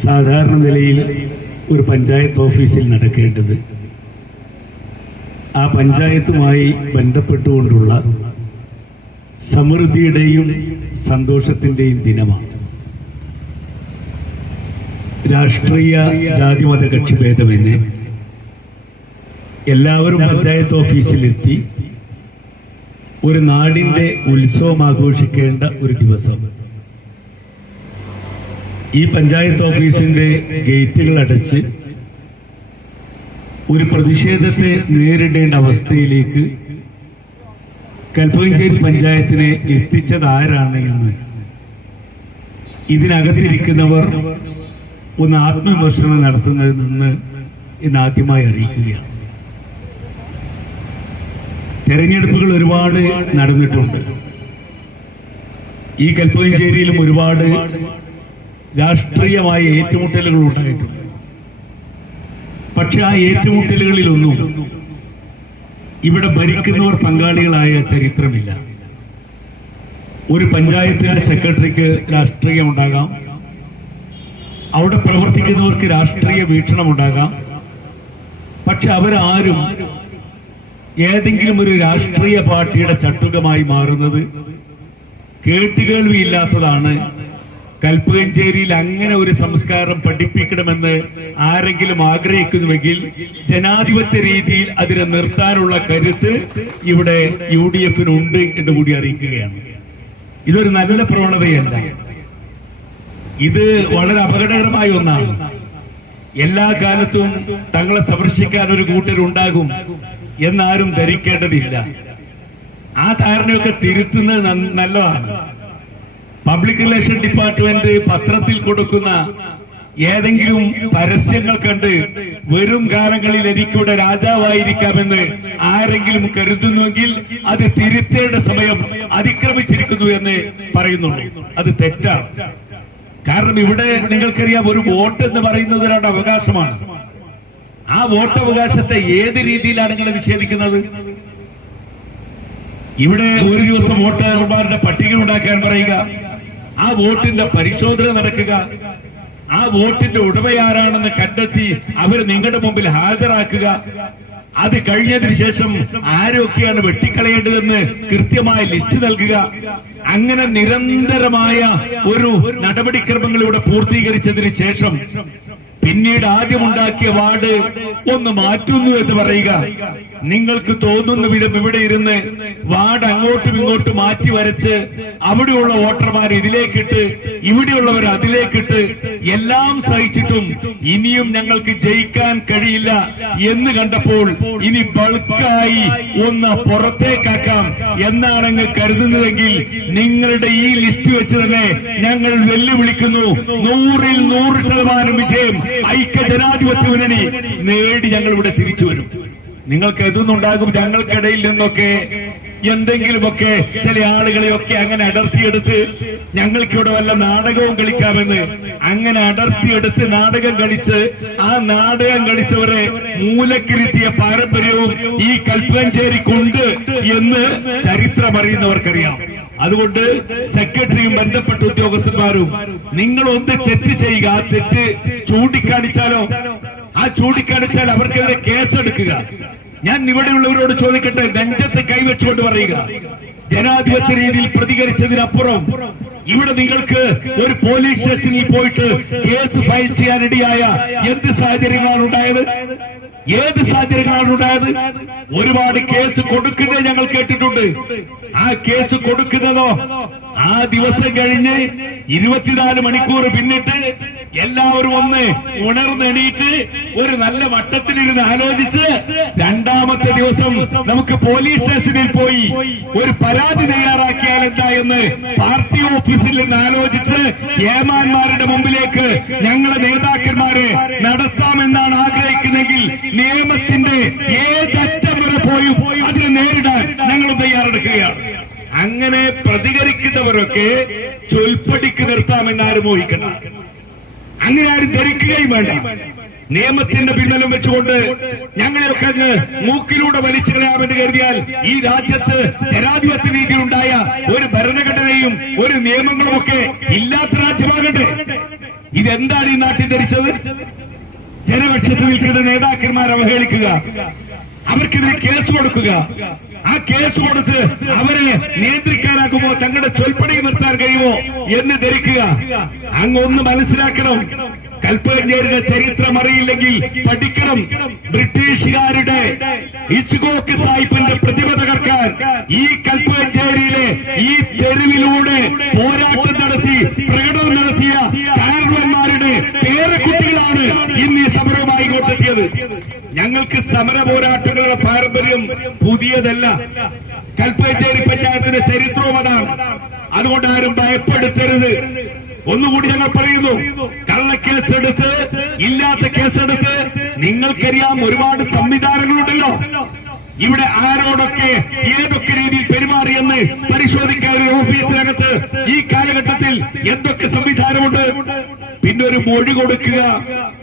സാധാരണ നിലയിൽ ഒരു പഞ്ചായത്ത് ഓഫീസിൽ നടക്കേണ്ടത്. ആ പഞ്ചായത്തുമായി ബന്ധപ്പെട്ടുകൊണ്ടുള്ള സമൃദ്ധിയുടെയും സന്തോഷത്തിന്റെയും ദിനമാണ്. രാഷ്ട്രീയ ജാതിമത കക്ഷിഭേദമെന്ന് എല്ലാവരും പഞ്ചായത്ത് ഓഫീസിലെത്തി ഒരു നാടിന്റെ ഉത്സവം ആഘോഷിക്കേണ്ട ഒരു ദിവസം. ഈ പഞ്ചായത്ത് ഓഫീസിന്റെ ഗേറ്റുകൾ അടച്ച് ഒരു പ്രതിഷേധത്തെ നേരിടേണ്ട അവസ്ഥയിലേക്ക് കൽപ്പകഞ്ചേരി പഞ്ചായത്തിനെ എത്തിച്ചത് ആരാണ് എന്ന് ഇതിനകത്തിരിക്കുന്നവർ ഒന്ന് ആത്മവിമർശനം നടത്തുന്നതിൽ നിന്ന് ഇന്ന് ആദ്യമായി അറിയിക്കുകയാണ്. തെരഞ്ഞെടുപ്പുകൾ ഒരുപാട് നടന്നിട്ടുണ്ട്. ഈ കൽപ്പകഞ്ചേരിയിലും ഒരുപാട് രാഷ്ട്രീയമായ ഏറ്റുമുട്ടലുകൾ ഉണ്ടായിട്ടുണ്ട്. പക്ഷെ ആ ഏറ്റുമുട്ടലുകളിലൊന്നും ഇവിടെ ഭരിക്കുന്നവർ പങ്കാളികളായ ചരിത്രമില്ല. ഒരു പഞ്ചായത്തിന്റെ സെക്രട്ടറിക്ക് രാഷ്ട്രീയം ഉണ്ടാകാം. അവിടെ പ്രവർത്തിക്കുന്നവർക്ക് രാഷ്ട്രീയ വീക്ഷണം ഉണ്ടാകാം. പക്ഷെ അവരാരും ഏതെങ്കിലും ഒരു രാഷ്ട്രീയ പാർട്ടിയുടെ ചട്ടുകമായി മാറുന്നത് കേട്ടുകേൾവിയില്ലാത്തതാണ് കൽപ്പകഞ്ചേരിയിൽ അങ്ങനെ ഒരു സംസ്കാരം പഠിപ്പിക്കണമെന്ന് ആരെങ്കിലും ആഗ്രഹിക്കുന്നുവെങ്കിൽ ജനാധിപത്യ രീതിയിൽ അതിനെ നിർത്താനുള്ള കരുത്ത് ഇവിടെ യു ഡി എഫിനുണ്ട് എന്ന് കൂടി അറിയിക്കുകയാണ്. ഇതൊരു നല്ല പ്രവണതയല്ല. ഇത് വളരെ അപകടകരമായ ഒന്നാണ്. എല്ലാ കാലത്തും തങ്ങളെ സംരക്ഷിക്കാൻ ഒരു കൂട്ടരുണ്ടാകും എന്നാരും ധരിക്കേണ്ടതില്ല. ആ ധാരണയൊക്കെ തിരുത്തുന്നത് നല്ലതാണ്. പബ്ലിക് റിലേഷൻ ഡിപ്പാർട്ട്മെന്റ് പത്രത്തിൽ കൊടുക്കുന്ന ഏതെങ്കിലും പരസ്യങ്ങൾ കണ്ട് വരും കാലങ്ങളിൽ എനിക്കിവിടെ രാജാവായിരിക്കാമെന്ന് ആരെങ്കിലും കരുതുന്നുവെങ്കിൽ അത് തിരുത്തേണ്ട സമയം അതിക്രമിച്ചിരിക്കുന്നു എന്ന് പറയുന്നുള്ളൂ അത് തെറ്റാണ്. കാരണം ഇവിടെ നിങ്ങൾക്കറിയാം ഒരു വോട്ട് എന്ന് പറയുന്നത് ഒരാളുടെ അവകാശമാണ്. ആ വോട്ടവകാശത്തെ ഏത് രീതിയിലാണ് നിങ്ങൾ നിഷേധിക്കുന്നത്? ഇവിടെ ഒരു ദിവസം വോട്ടർമാരുടെ പട്ടിക ഉണ്ടാക്കാൻ പറയുക. ആ വോട്ടിന്റെ പരിശോധന നടക്കുക. ആ വോട്ടിന്റെ ഉടമയാരാണെന്ന് കണ്ടെത്തി അവർ നിങ്ങളുടെ മുമ്പിൽ ഹാജരാക്കുക. അത് കഴിഞ്ഞതിന് ശേഷം ആരൊക്കെയാണ് വെട്ടിക്കളയേണ്ടതെന്ന് കൃത്യമായ ലിസ്റ്റ് നൽകുക. അങ്ങനെ നിരന്തരമായ ഒരു നടപടിക്രമങ്ങൾ ഇവിടെ പൂർത്തീകരിച്ചതിന് ശേഷം പിന്നീട് ആദ്യമുണ്ടാക്കിയ വാർഡ് ഒന്ന് മാറ്റുന്നു എന്ന് പറയുക. നിങ്ങൾക്ക് തോന്നുന്ന വിധം ഇവിടെ ഇരുന്ന് വാർഡ് അങ്ങോട്ടും ഇങ്ങോട്ടും മാറ്റി വരച്ച് അവിടെയുള്ള വോട്ടർമാർ ഇതിലേക്കിട്ട് ഇവിടെയുള്ളവർ അതിലേക്കിട്ട് എല്ലാം സഹിച്ചിട്ടും ഇനിയും ഞങ്ങൾക്ക് ജയിക്കാൻ കഴിയില്ല എന്ന് കണ്ടപ്പോൾ ഇനി ബൾക്കായി ഒന്ന് പുറത്തേക്കാക്കാം എന്നാണ് അങ്ങ് കരുതുന്നതെങ്കിൽ നിങ്ങളുടെ ഈ ലിസ്റ്റ് വെച്ച് തന്നെ ഞങ്ങൾ വെല്ലുവിളിക്കുന്നു. നൂറിൽ നൂറ് ശതമാനം വിജയം ഐക്യ ജനാധിപത്യ മുന്നണി നേടി ഞങ്ങൾ ഇവിടെ തിരിച്ചു വരും. നിങ്ങൾക്ക് എതുന്നുണ്ടാകും ഞങ്ങൾക്കിടയിൽ നിന്നൊക്കെ എന്തെങ്കിലുമൊക്കെ ചില ആളുകളെയൊക്കെ അങ്ങനെ അടർത്തിയെടുത്ത് ഞങ്ങൾക്കിവിടെ വല്ല നാടകവും കളിക്കാമെന്ന് അങ്ങനെ അടർത്തിയെടുത്ത് നാടകം കളിച്ച് ആ നാടകം കളിച്ചവരെ മൂലക്കിരുത്തിയ പാരമ്പര്യവും ഈ കൽപ്പഞ്ചേരിക്കുണ്ട് എന്ന് ചരിത്രം അറിയുന്നവർക്കറിയാം. അതുകൊണ്ട് സെക്രട്ടറിയും ബന്ധപ്പെട്ട ഉദ്യോഗസ്ഥന്മാരും നിങ്ങൾ ഒന്ന് തെറ്റ് ചെയ്യുക ആ തെറ്റ് ചൂണ്ടിക്കാണിച്ചാലോ? ആ ചൂണ്ടിക്കാണിച്ചാൽ അവർക്കെതിരെ കേസെടുക്കുക. ഞാൻ ഇവിടെയുള്ളവരോട് ചോദിക്കട്ടെ നെഞ്ചത്ത് കൈവച്ചുകൊണ്ട് പറയുക. ജനാധിപത്യ രീതിയിൽ പ്രതികരിച്ചതിനപ്പുറം ഇവിടെ നിങ്ങൾക്ക് ഒരു പോലീസ് സ്റ്റേഷനിൽ പോയിട്ട് കേസ് ഫയൽ ചെയ്യാനിടയായ എന്ത് സാഹചര്യങ്ങളാണ് ഉണ്ടായത്? ഏത് സാഹചര്യങ്ങളാണ് ഉണ്ടായത്? ഒരുപാട് കേസ് കൊടുക്കുന്നത് ഞങ്ങൾ കേട്ടിട്ടുണ്ട്. ആ കേസ് കൊടുക്കുന്നതോ ആ ദിവസം കഴിഞ്ഞ് ഇരുപത്തിനാല് മണിക്കൂർ പിന്നിട്ട് എല്ലാവരും ഒന്ന് ഉണർന്നെണീറ്റ് ഒരു നല്ല വട്ടത്തിലിരുന്ന് ആലോചിച്ച് രണ്ടാമത്തെ ദിവസം നമുക്ക് പോലീസ് സ്റ്റേഷനിൽ പോയി ഒരു പരാതി തയ്യാറാക്കിയാൽ എന്താ എന്ന് പാർട്ടി ഓഫീസിൽ നിന്ന് ആലോചിച്ച് ഏമാന്മാരുടെ മുമ്പിലേക്ക് ഞങ്ങളെ നേതാക്കന്മാരെ നടത്താമെന്നാണ് ആഗ്രഹിക്കുന്നെങ്കിൽ നിയമത്തിന്റെ ഏതറ്റം വരെ പോയും. അതിനെ നേരിടാൻ ഞങ്ങൾ തയ്യാറെടുക്കുകയാണ്. അങ്ങനെ പ്രതികരിക്കുന്നവരൊക്കെ ചൊൽപ്പടിക്ക് നിർത്താമെന്ന് ആരും മോഹിക്കണ്ട അങ്ങനെ ആരും ധരിക്കുകയും വേണ്ട. നിയമത്തിന്റെ പിന്നലും വെച്ചുകൊണ്ട് ഞങ്ങളെയൊക്കെ അങ്ങ് മൂക്കിലൂടെ വലിച്ചു കളയാമെന്ന് കരുതിയാൽ ഈ രാജ്യത്ത് ജനാധിപത്യ രീതിയിലുണ്ടായ ഒരു ഭരണഘടനയും ഒരു നിയമങ്ങളും ഒക്കെ ഇല്ലാത്ത രാജ്യമാകട്ടെ. ഇതെന്താണ് ഈ നാട്ടിൽ ധരിച്ചത്? ജനപക്ഷത്ത് നിൽക്കുന്ന നേതാക്കന്മാരെ അവഹേളിക്കുക. അവർക്കെതിരെ കേസ് കൊടുക്കുക. ആ കേസ് കൊടുത്ത് അവരെ നിയന്ത്രിക്കാനാകുമോ? തങ്ങളുടെ ചൊൽപ്പടി നിർത്താൻ കഴിയുമോ എന്ന് ധരിക്കുക. അങ്ങൊന്ന് മനസ്സിലാക്കണം. കൽപ്പകഞ്ചേരിയുടെ ചരിത്രം അറിയില്ലെങ്കിൽ പഠിക്കണം. ബ്രിട്ടീഷുകാരുടെ ഇച്ചുകോക്ക് സാഹിബിന്റെ പ്രതിമ തകർക്കാൻ ഈ കൽപ്പകഞ്ചേരിയിലെ ഈ തെരുവിലൂടെ പോരാട്ടം നടത്തി പ്രകടനം നടത്തിയ കാരണവന്മാരുടെ പേരക്കുട്ടികളാണ് ഇന്ന് ഈ സമരവുമായി കൊണ്ടെത്തിയത് ഞങ്ങൾക്ക് സമര പോരാട്ടങ്ങളുടെ പാരമ്പര്യം പുതിയതല്ല. കൽപ്പഞ്ചേരി പഞ്ചായത്തിന്റെ ചരിത്രവും അതാണ്. അതുകൊണ്ട് ആരും ഭയപ്പെടുത്തരുത്. ഒന്നുകൂടി ഞങ്ങൾ പറയുന്നു. കള്ളക്കേസെടുത്ത് ഇല്ലാത്ത കേസെടുത്ത് നിങ്ങൾക്കറിയാം ഒരുപാട് സംവിധാനങ്ങളുണ്ടല്ലോ. ഇവിടെ ആരോടൊക്കെ ഏതൊക്കെ രീതിയിൽ പെരുമാറിയെന്ന് പരിശോധിക്കാൻ ഒരു ഓഫീസിനകത്ത് ഈ കാലഘട്ടത്തിൽ എന്തൊക്കെ സംവിധാനമുണ്ട്? പിന്നെ ഒരു മൊഴി കൊടുക്കുക.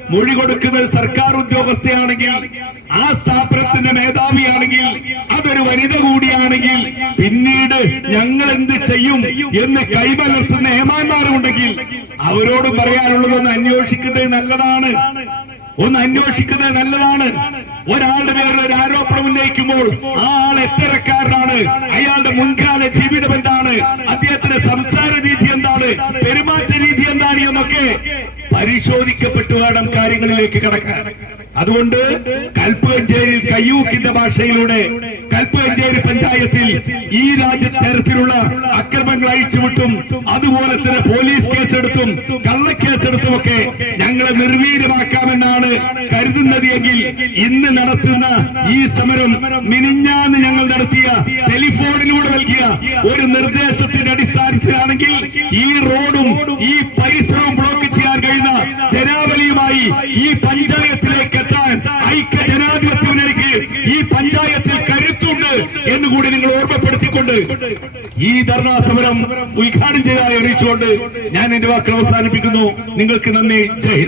മൊഴി കൊടുക്കുന്നത് സർക്കാർ ഉദ്യോഗസ്ഥയാണെങ്കിൽ ആ സ്ഥാപനത്തിന്റെ മേധാവിയാണെങ്കിൽ അതൊരു വനിത കൂടിയാണെങ്കിൽ പിന്നീട് ഞങ്ങൾ എന്ത് ചെയ്യും എന്ന് കൈമലർത്തുന്ന ഏമാന്മാരുണ്ടെങ്കിൽ അവരോട് പറയാനുള്ളത് ഒന്ന് അന്വേഷിക്കുന്നത് നല്ലതാണ്. ഒന്ന് അന്വേഷിക്കുന്നത് നല്ലതാണ്. ഒരാളുടെ പേരിൽ ഒരു ആരോപണം ഉന്നയിക്കുമ്പോൾ ആ ആൾ എത്തരക്കാരനാണ് അയാളുടെ മുൻകാല ജീവിതം എന്താണ്? അദ്ദേഹത്തിന്റെ സംസാര രീതി എന്താണ്? പെരുമാറ്റ രീതി എന്താണ്? എന്നൊക്കെ പരിശോധിക്കപ്പെട്ടു വേണം കാര്യങ്ങളിലേക്ക് കടക്കാൻ. അതുകൊണ്ട് കൽപ്പകഞ്ചേരിയിൽ കയ്യൂക്കിന്റെ ഭാഷയിലൂടെ കൽപ്പകഞ്ചേരി പഞ്ചായത്തിൽ ഈ രാജ്യത്ത് തരത്തിലുള്ള അക്രമങ്ങൾ അയച്ചുവിട്ടും അതുപോലെ തന്നെ പോലീസ് കേസെടുത്തും കള്ളക്കേസെടുത്തും ഒക്കെ ഞങ്ങളെ നിർവീര്യമാക്കാമെന്നാണ് കരുതുന്നത് എങ്കിൽ ഇന്ന് നടത്തുന്ന ഈ സമരം മിനിഞ്ഞാന്ന് ഞങ്ങൾ നടത്തിയ ടെലിഫോണിലൂടെ നൽകിയ ഒരു നിർദ്ദേശത്തിന്റെ അടിസ്ഥാനത്തിലാണെങ്കിൽ ഈ റോഡും ഈ പരിസരവും ബ്ലോക്ക് ചെയ്യാൻ കഴിയുന്ന ജനാവലിയുമായി ഈ പഞ്ചായത്തിലേക്ക് എത്താൻ ഐക്യ ജനാധിപത്യ മുന്നണിക്ക് ഈ പഞ്ചായത്തിൽ കരുത്തുണ്ട് എന്നുകൂടി നിങ്ങൾ ഓർമ്മപ്പെടുത്തിക്കൊണ്ട് ഈ ധർണാ സമരം ഉദ്ഘാടനം ചെയ്തതായി അറിയിച്ചുകൊണ്ട് ഞാൻ എന്റെ വാക്കുകൾ അവസാനിപ്പിക്കുന്നു. നിങ്ങൾക്ക് നന്ദി. ജയ്